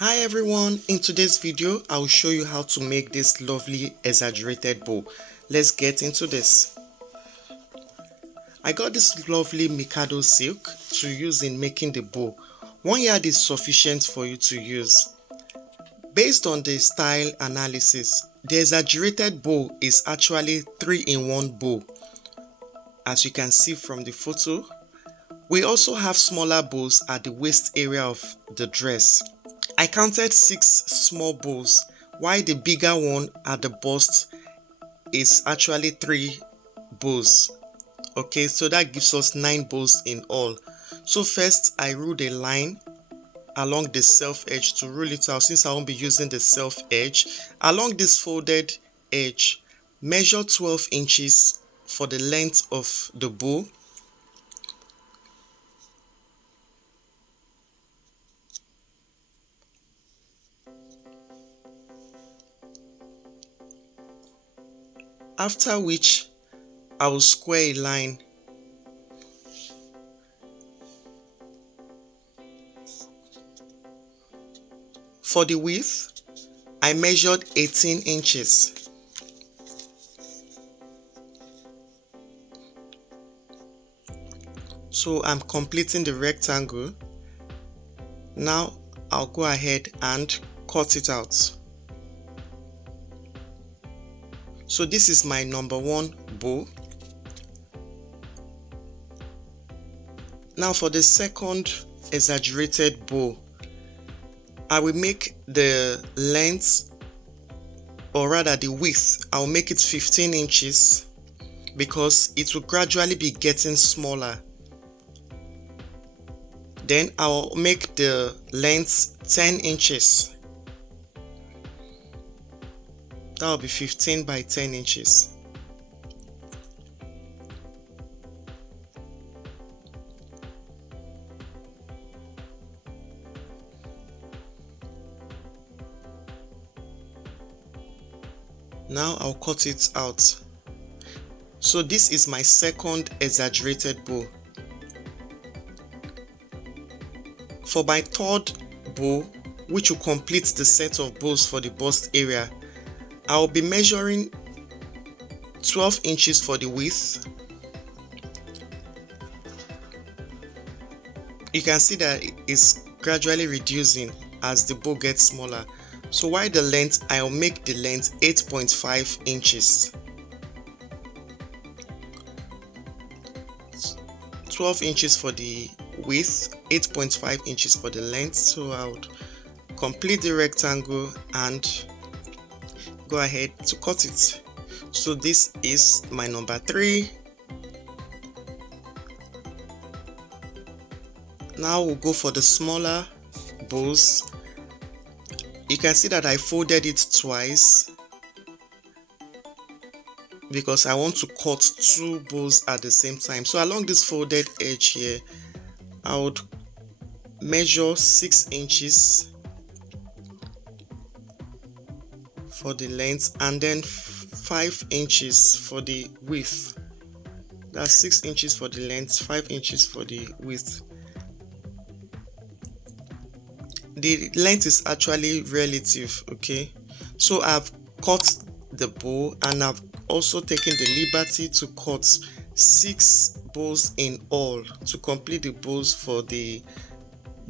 Hi everyone, in today's video I will show you how to make this lovely exaggerated bow. Let's get into this. I got this lovely Mikado silk to use in making the bow. 1 yard is sufficient for you to use. Based on the style analysis, the exaggerated bow is actually 3-in-1 bow. As you can see from the photo, we also have smaller bows at the waist area of the dress. I counted 6 small bows, while the bigger one at the bust is actually 3 bows. Okay, so that gives us 9 bows in all. So first I ruled a line along the self edge to rule it out, since I won't be using the self edge. Along this folded edge, measure 12 inches for the length of the bow. After which, I will square a line. For the width, I measured 18 inches. So I'm completing the rectangle. Now I'll go ahead and cut it out. So this is my number 1 bow. Now for the second exaggerated bow, I will make the length, or rather the width, I'll make it 15 inches because it will gradually be getting smaller. Then I'll make the length 10 inches. That will be 15 by 10 inches. Now I'll cut it out. So this is my second exaggerated bow. For my third bow, which will complete the set of bows for the bust area, I'll be measuring 12 inches for the width. You can see that it's gradually reducing as the bow gets smaller. So while the length, I'll make the length 8.5 inches. 12 inches for the width, 8.5 inches for the length. So I would complete the rectangle and go ahead to cut it. So this is my number 3. Now we'll go for the smaller bows. You can see that I folded it twice because I want to cut 2 bows at the same time. So along this folded edge here, I would measure 6 inches for the length and then 5 inches for the width. That's 6 inches for the length, 5 inches for the width. The length is actually relative, okay? So I've cut the bow and I've also taken the liberty to cut 6 bows in all to complete the bows for the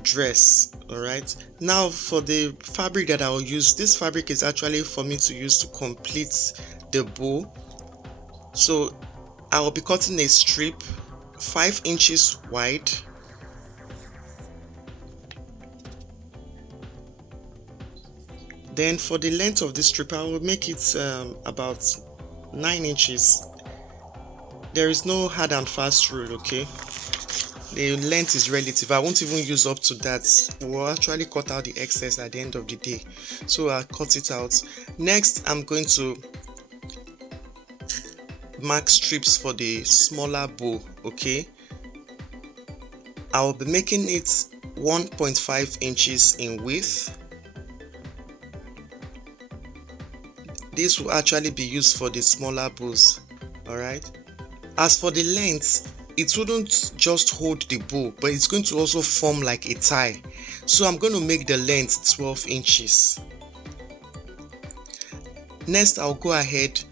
dress. All right, now for the fabric that I'll use, this fabric is actually for me to use to complete the bow. So I will be cutting a strip 5 inches wide, then for the length of this strip I will make it about 9 inches. There is no hard and fast rule, okay? The length is relative. I won't even use up to that. We'll actually cut out the excess at the end of the day. So I'll cut it out. Next, I'm going to mark strips for the smaller bow, okay? I'll be making it 1.5 inches in width. This will actually be used for the smaller bows, alright? As for the length, it wouldn't just hold the bow, but it's going to also form like a tie. So I'm going to make the length 12 inches. Next, I'll go ahead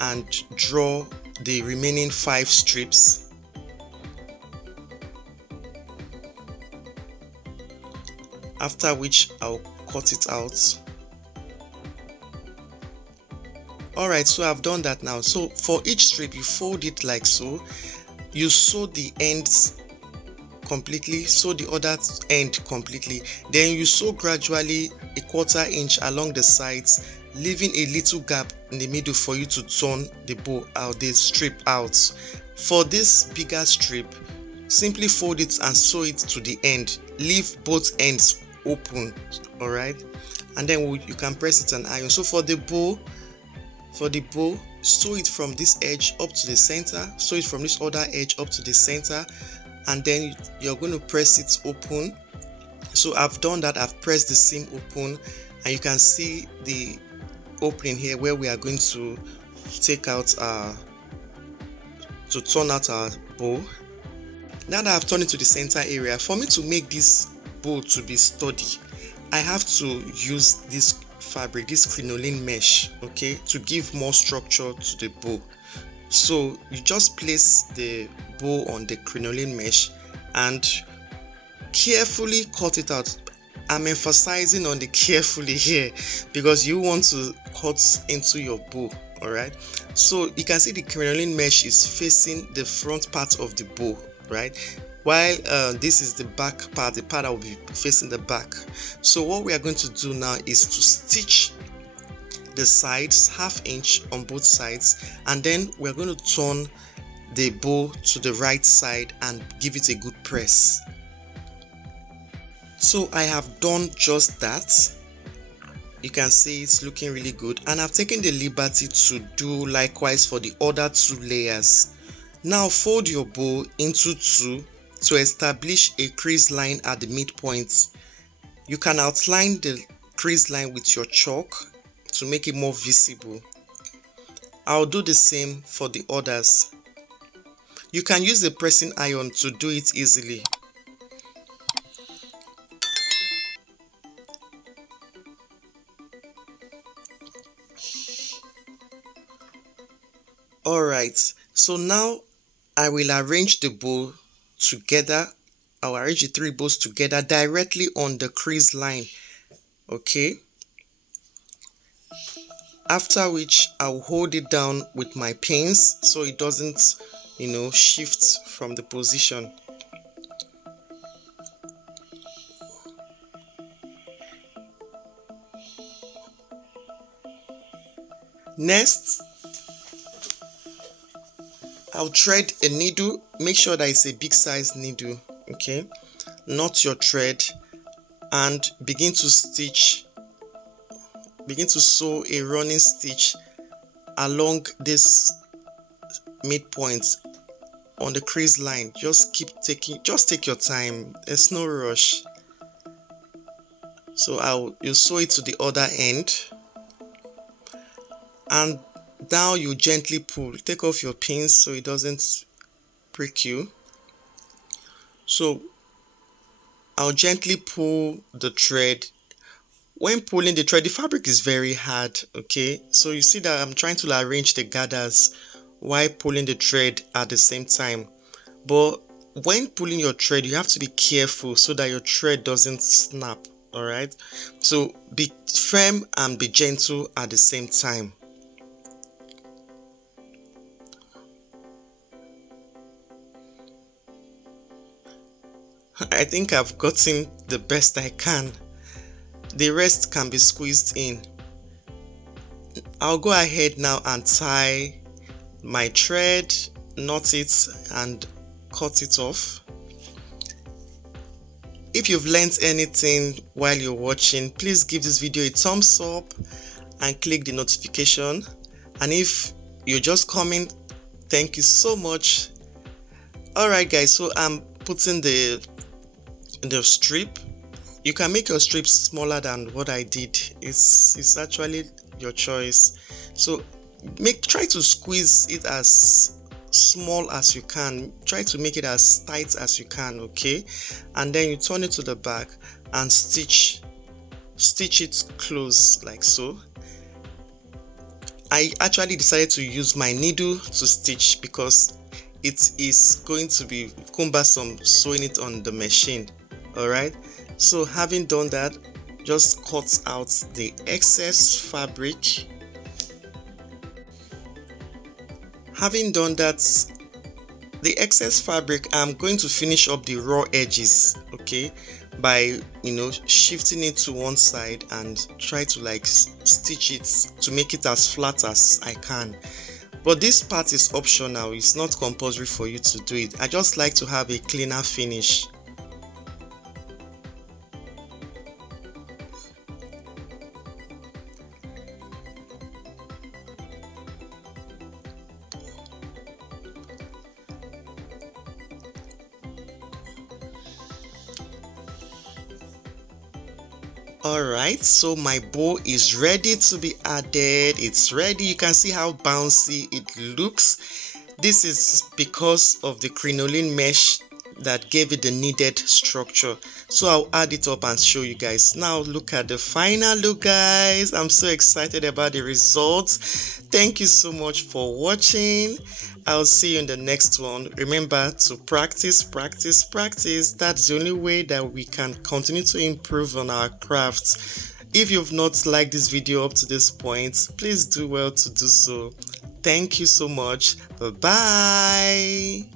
and draw the remaining 5 strips. After which I'll cut it out. Alright, so I've done that now. So for each strip, you fold it like so. You sew the ends completely, sew the other end completely. Then you sew gradually a 1/4 inch along the sides, leaving a little gap in the middle for you to turn the bow out, the strip out. For this bigger strip, simply fold it and sew it to the end. Leave both ends open, alright? And then you can press it and iron. So for the bow, sew it from this edge up to the center, sew it from this other edge up to the center, and then you're going to press it open. So I've done that. I've pressed the seam open, and you can see the opening here where we are going to take out to turn out our bow. Now that I've turned it to the center area, for me to make this bow to be sturdy, I have to use this fabric, this crinoline mesh, okay, to give more structure to the bow. So you just place the bow on the crinoline mesh and carefully cut it out. I'm emphasizing on the carefully here because you want to cut into your bow, alright? So you can see the crinoline mesh is facing the front part of the bow, right? While this is the back part, the part that will be facing the back. So what we are going to do now is to stitch the sides 1/2 inch on both sides, and then we're going to turn the bow to the right side and give it a good press. So I have done just that. You can see it's looking really good, and I've taken the liberty to do likewise for the other 2 layers. Now fold your bow into 2 to establish a crease line at the midpoint. You can outline the crease line with your chalk to make it more visible. I'll do the same for the others. You can use a pressing iron to do it easily. Alright, so now I will arrange the bow together. I'll arrange the 3 bows together directly on the crease line, okay? After which I'll hold it down with my pins so it doesn't, shift from the position. Next, I'll thread a needle. Make sure that it's a big size needle, okay? Knot your thread and begin to sew a running stitch along this midpoint on the crease line. Just take your time. There's no rush. So you sew it to the other end, and now you gently pull. Take off your pins so it doesn't prick you. So I'll gently pull the thread. When pulling the thread, the fabric is very hard, okay? So you see that I'm trying to arrange the gathers while pulling the thread at the same time. But when pulling your thread, you have to be careful so that your thread doesn't snap, alright? So be firm and be gentle at the same time. I think I've gotten the best I can. The rest can be squeezed in. I'll go ahead now and tie my thread, knot it and cut it off. If you've learned anything while you're watching, please give this video a thumbs up and click the notification. And if you're just coming, thank you so much. Alright guys, so I'm putting the strip. You can make your strips smaller than what I did. It's actually your choice. So try to squeeze it as small as you can. Try to make it as tight as you can, okay? And then you turn it to the back and stitch it close like so. I actually decided to use my needle to stitch because it is going to be cumbersome sewing it on the machine. All right, so having done that, just cut out the excess fabric. Having done that, the excess fabric, I'm going to finish up the raw edges, okay, by shifting it to one side and try to like stitch it to make it as flat as I can. But this part is optional, it's not compulsory for you to do it. I just like to have a cleaner finish. Alright, so my bow is ready to be added. It's ready. You can see how bouncy it looks. This is because of the crinoline mesh that gave it the needed structure. So I'll add it up and show you guys. Now look at the final look, guys. I'm so excited about the results. Thank you so much for watching. I'll see you in the next one. Remember to practice, practice, practice. That's the only way that we can continue to improve on our crafts. If you've not liked this video up to this point, please do well to do so. Thank you so much. Bye-bye.